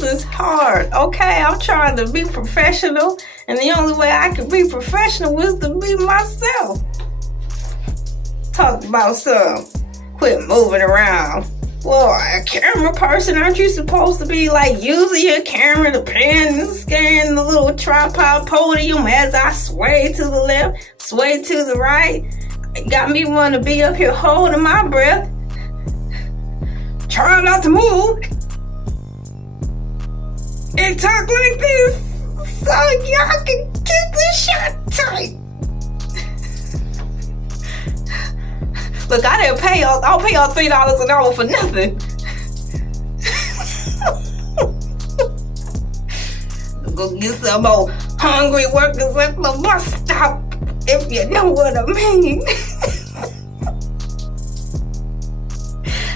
this is hard. Okay, I'm trying to be professional, and the only way I can be professional is to be myself. Talk about some. Quit moving around. Well, a camera person, aren't you supposed to be like using your camera to pan and scan the little tripod podium as I sway to the left, sway to the right? It got me wanting to be up here holding my breath. Try not to move. And talk like this so y'all can keep this shot tight. Look, I didn't pay y'all. I'll pay y'all $3 an hour for nothing. Go get some more hungry workers at the bus stop, if you know what I mean.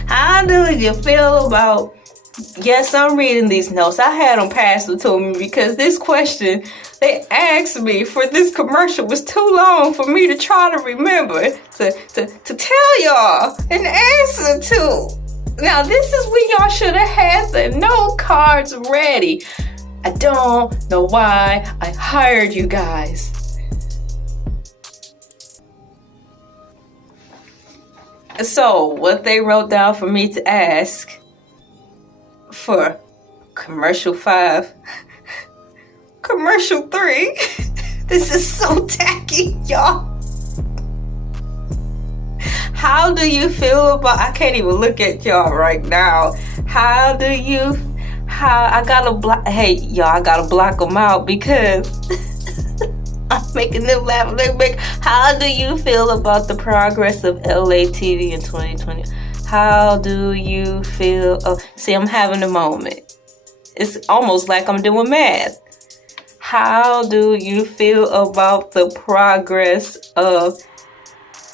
How do you feel about? Yes, I'm reading these notes. I had them passed to me because this question they asked me for this commercial was too long for me to try to remember to tell y'all an answer to. Now, this is when y'all should have had the note cards ready. I don't know why I hired you guys. So, what they wrote down for me to ask for commercial 5, commercial 3. This is so tacky, y'all. How do you feel about, I can't even look at y'all right now. I gotta block, hey, y'all, I gotta block them out because I'm making them laugh. How do you feel about the progress of Elaytv in 2020? How do you feel? Oh, see, I'm having a moment. It's almost like I'm doing math. How do you feel about the progress of...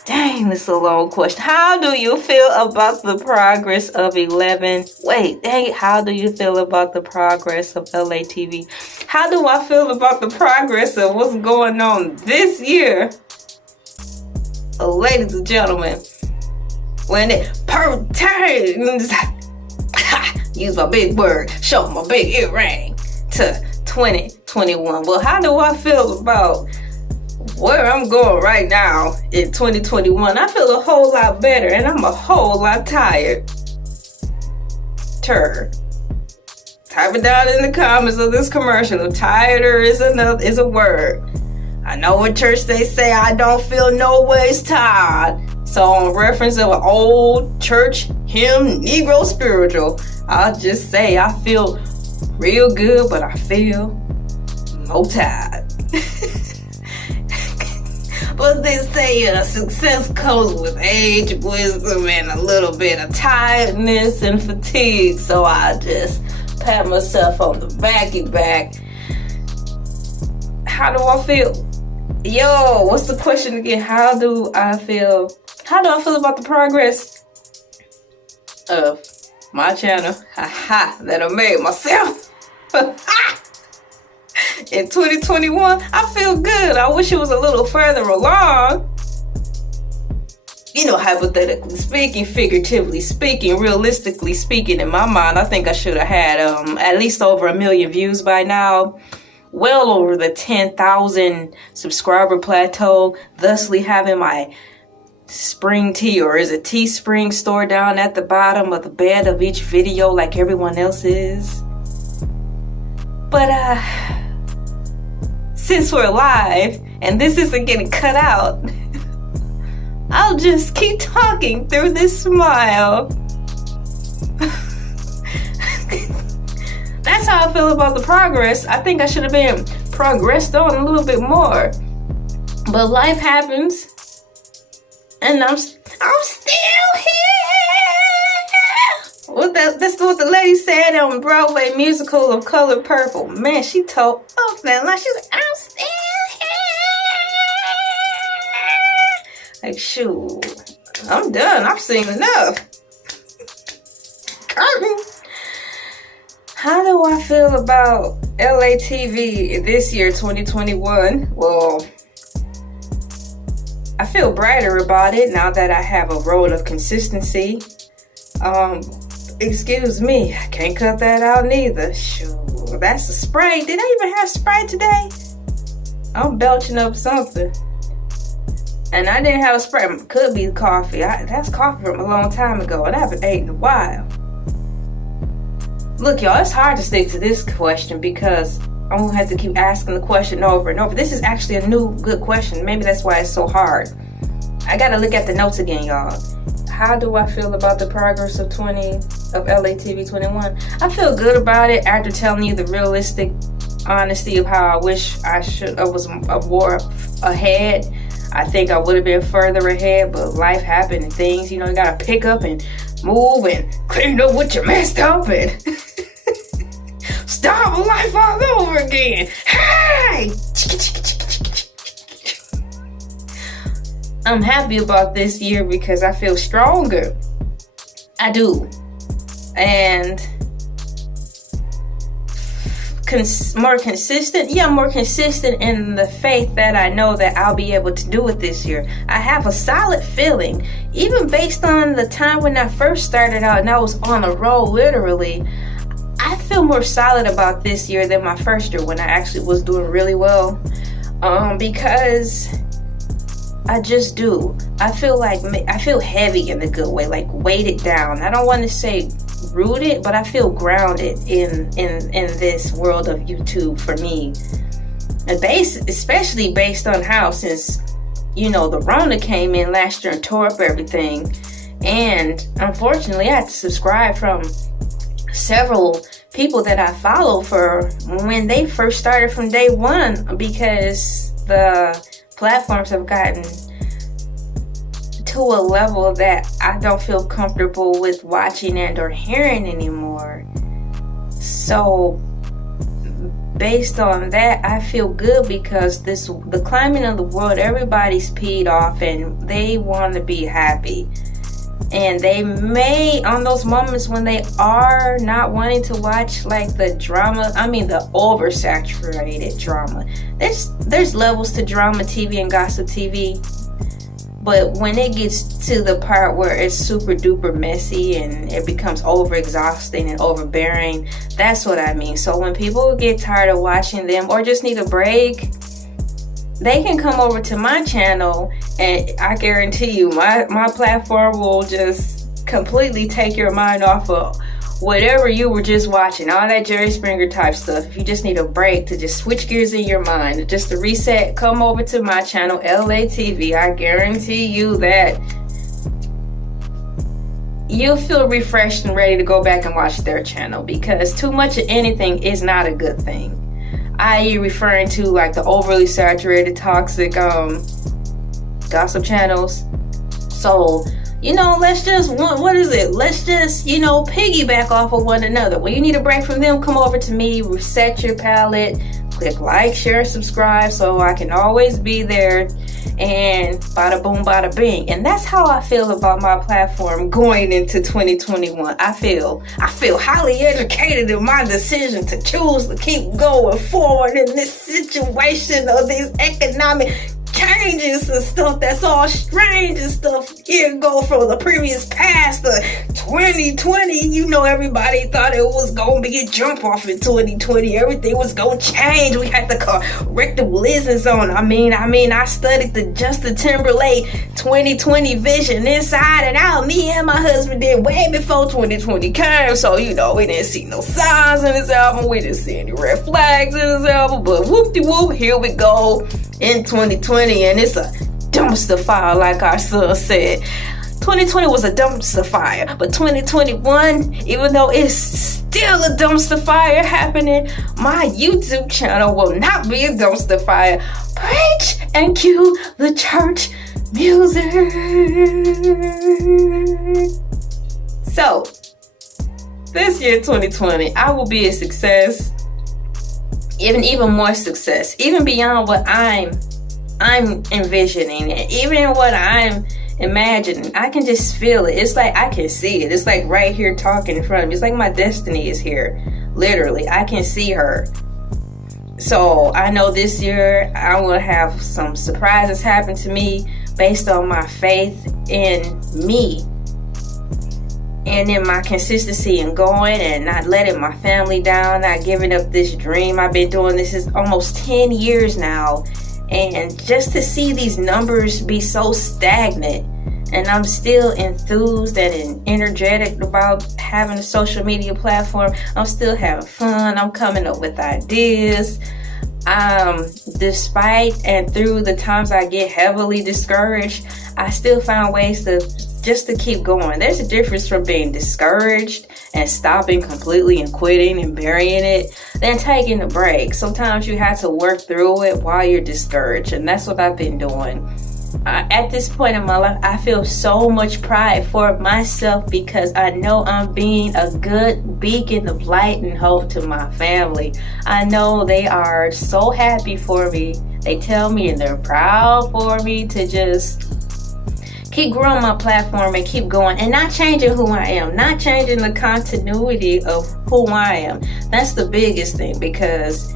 Dang, this is a long question. How do you feel about the progress of 11... Wait, dang it. How do you feel about the progress of Elaytv? How do I feel about the progress of what's going on this year? Ladies and gentlemen, when it pertains, use my big word, show my big earring, to 2021. Well, how do I feel about where I'm going right now in 2021? I feel a whole lot better, and I'm a whole lot tired. Type it down in the comments of this commercial. Tireder is a word. I know in church they say I don't feel no ways tired. So on reference of an old church hymn, Negro spiritual, I'll just say I feel real good, but I feel no tired. But they say success comes with age, wisdom, and a little bit of tiredness and fatigue. So I just pat myself on the back. How do I feel? Yo, what's the question again? How do I feel about the progress of my channel? That I made myself. In 2021, I feel good. I wish it was a little further along. You know, hypothetically speaking, figuratively speaking, realistically speaking, in my mind, I think I should have had at least over 1 million views by now. Well over the 10,000 subscriber plateau, thusly having my spring tea, or is it Teespring store down at the bottom of the bed of each video like everyone else is. But since we're live and this isn't getting cut out, I'll just keep talking through this smile. That's how I feel about the progress. I think I should have been progressed on a little bit more. But life happens. And I'm still here. That's what the lady said on Broadway musical of Color Purple. Man, she told off that line. She's like, I'm still here. Like, shoot, I'm done. I've seen enough. Curtain. How do I feel about Elaytv this year, 2021? Well, I feel brighter about it now that I have a road of consistency. excuse me, I can't cut that out neither. Sure, that's a spray. Did I even have spray today? I'm belching up something. And I didn't have a spray. Could be coffee. That's coffee from a long time ago, and I haven't ate in a while. Look, y'all, it's hard to stick to this question because I'm gonna have to keep asking the question over and over. This is actually a new good question. Maybe that's why it's so hard. I gotta look at the notes again, y'all. How do I feel about the progress of Elaytv 21? I feel good about it after telling you the realistic honesty of how I wish I was more ahead. I think I would have been further ahead, but life happened and things, you gotta pick up and move and clean up what you messed up and start life all over again. Hey! I'm happy about this year because I feel stronger. I do. And more consistent. Yeah, more consistent in the faith that I know that I'll be able to do it this year. I have a solid feeling, even based on the time when I first started out and I was on a roll, literally. I feel more solid about this year than my first year when I actually was doing really well. Because I just do. I feel heavy in a good way, like weighted down. I don't want to say rooted, but I feel grounded in this world of YouTube for me. And especially based on how, since the Rona came in last year and tore up everything, and unfortunately I had to subscribe from several people that I follow for when they first started from day one, because the platforms have gotten to a level that I don't feel comfortable with watching and or hearing anymore. So based on that, I feel good because the climate of the world, everybody's peed off and they want to be happy. And they may, on those moments when they are not wanting to watch like the drama, the oversaturated drama. There's levels to drama TV and gossip TV. But when it gets to the part where it's super duper messy and it becomes over exhausting and overbearing, that's what I mean. So when people get tired of watching them or just need a break, they can come over to my channel, and I guarantee you my platform will just completely take your mind off of whatever you were just watching, all that Jerry Springer type stuff. If you just need a break to just switch gears in your mind, just to reset, come over to my channel, Elaytv. I guarantee you that you'll feel refreshed and ready to go back and watch their channel, because too much of anything is not a good thing. I.e. referring to like the overly saturated, toxic gossip channels. So, let's just, let's just, piggyback off of one another. When you need a break from them, come over to me, reset your palette, click like, share, subscribe, so I can always be there, and bada boom, bada bing. And that's how I feel about my platform going into 2021. I feel highly educated in my decision to choose to keep going forward in this situation of these economic changes and stuff that's all strange and stuff. Here go from the previous past to 2020. Everybody thought it was gonna be a jump off in 2020. Everything was gonna change. We had to correct the business on. I studied the Justin Timberlake 2020 vision inside and out. Me and my husband did way before 2020 came. So we didn't see no signs in his album. We didn't see any red flags in his album. But whoop-de-whoop, here we go in 2020, and it's a dumpster fire, like our son said. 2020 was a dumpster fire, but 2021, even though it's still a dumpster fire happening, my YouTube channel will not be a dumpster fire. Preach and cue the church music. So, this year, 2020, I will be a success. Even more success, even beyond what I'm envisioning, and even what I'm imagining. I can just feel it. It's like I can see it. It's like right here talking in front of me. It's like my destiny is here. Literally, I can see her. So I know this year I will have some surprises happen to me based on my faith in me and in my consistency and going and not letting my family down, not giving up this dream. I've been doing this is almost 10 years now, and just to see these numbers be so stagnant, and I'm still enthused and energetic about having a social media platform. I'm still having fun. I'm coming up with ideas. Despite and through the times I get heavily discouraged, I still find ways to keep going. There's a difference from being discouraged and stopping completely and quitting and burying it than taking a break. Sometimes you have to work through it while you're discouraged, and that's what I've been doing. At this point in my life, I feel so much pride for myself because I know I'm being a good beacon of light and hope to my family. I know they are so happy for me. They tell me and they're proud for me to just keep growing my platform and keep going and not changing who I am, not changing the continuity of who I am. That's the biggest thing, because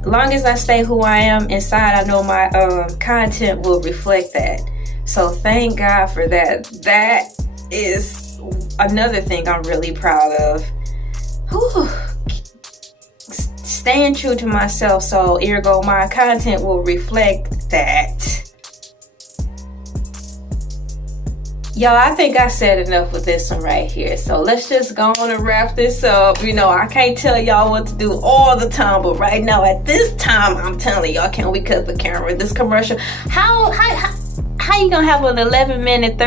as long as I stay who I am inside, I know my content will reflect that. So thank God for that. That is another thing I'm really proud of. Whew. Staying true to myself, so ergo my content will reflect that. Yo, I think I said enough with this one right here. So let's just go on and wrap this up. You know, I can't tell y'all what to do all the time, but right now at this time, I'm telling y'all, can we cut the camera? This commercial, how you gonna have an 11 minute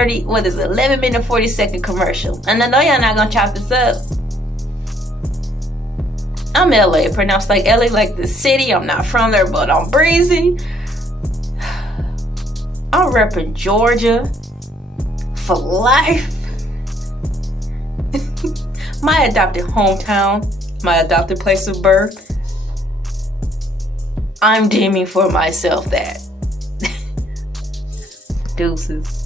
40 second commercial? And I know y'all not gonna chop this up. I'm LA, pronounced like LA, like the city. I'm not from there, but I'm breezy. I'm repping Georgia for life. My adopted hometown, my adopted place of birth. I'm deeming for myself that. Deuces.